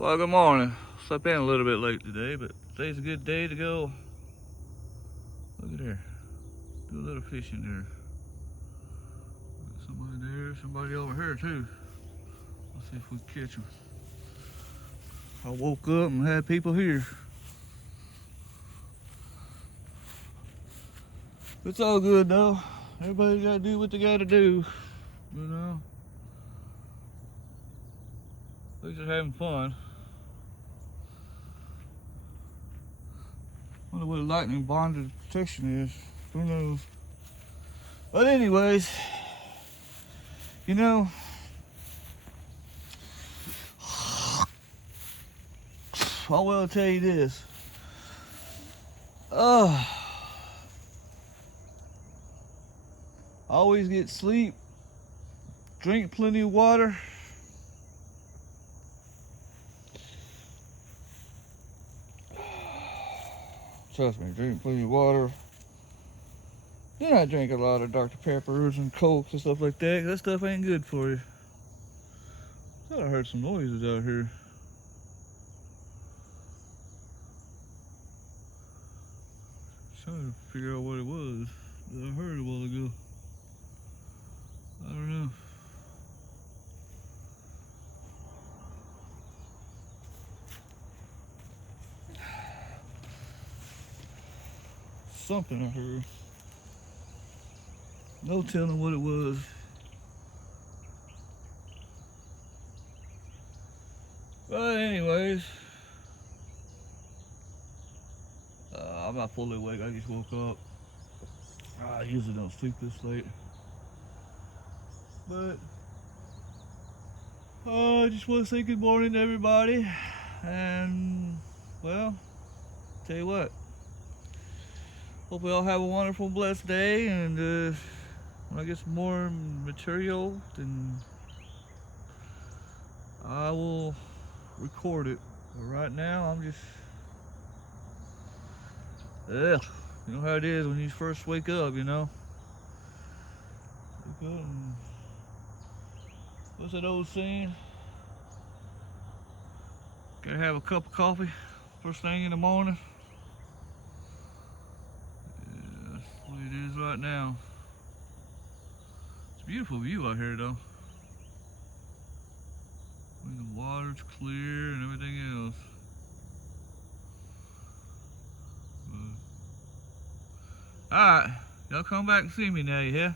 Well, good morning. Slept in a little bit late today, but today's a good day to go. Look at there. Do a little fishing there. Somebody there, somebody over here too. Let's see if we can catch them. I woke up and had people here. It's all good though. Everybody gotta do what they gotta do, you know. At least they're having fun. Wonder what a lightning bonded protection is. Who knows? But anyways, you know, I will tell you this. Always get sleep. Drink plenty of water. Trust me, drink plenty of water. Then I drink a lot of Dr. Peppers and Cokes and stuff like that. That stuff ain't good for you. I thought I heard some noises out here. Trying to figure out what it was that I heard a while ago. I don't know. Something I heard. No telling what it was. But anyways, I'm not fully awake. I just woke up. I usually don't sleep this late. But I just want to say good morning to everybody. And, well, tell you what. Hope we all have a wonderful, blessed day. And when I get some more material, then I will record it. But right now, I'm just... Ugh. You know how it is when you first wake up, you know? Wake up and... What's that old saying? Gotta have a cup of coffee first thing in the morning. Yeah, that's the way it is right now. It's a beautiful view out here though. I mean, the water's clear and everything else. Alright, y'all come back and see me now, yeah?